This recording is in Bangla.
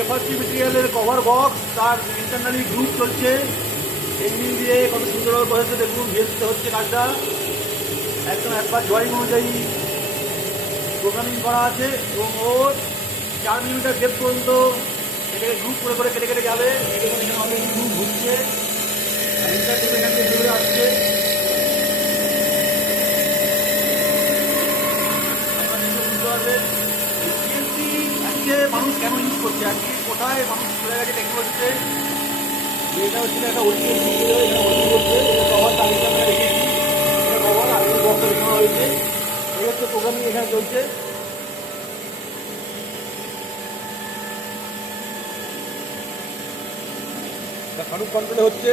এফআরসি মেটেরিয়ালের কভার বক্স, তার ইন্টারনালি গ্রুপ চলছে এমনি দিয়ে, কত সুন্দরভাবে বোঝাচ্ছে দেখুন, ভিএসতে হচ্ছে কাজটা একদম একবার ড্রয়িং অনুযায়ী প্রোগ্রামিং করা আছে এবং ওর 4 মিলিমিটার ডেপ পর্যন্ত এটাকে গ্রুপ করে করে কেটে কেটে যাবে। এখানে অলরেডি গ্রুপ ঘুরছে আর ইন্টারনেট এখান থেকে দূরে আসছে। বুঝতে পারবেন সিএনসি আজকে মানুষ কেন ইউজ করছে, আজকে কোথায় মানুষ চলে গেছে টেকনোলজিতে। এটা হচ্ছে একটা ওরিজিনাল করছে, কভার তালিকা আমরা রেখেছি, এটা কভার আর এই বক্সটা রেখানো হয়েছে। এই হচ্ছে প্রোগ্রামিং এখানে চলছে। ফানুক কন্ট্রোলে হচ্ছে।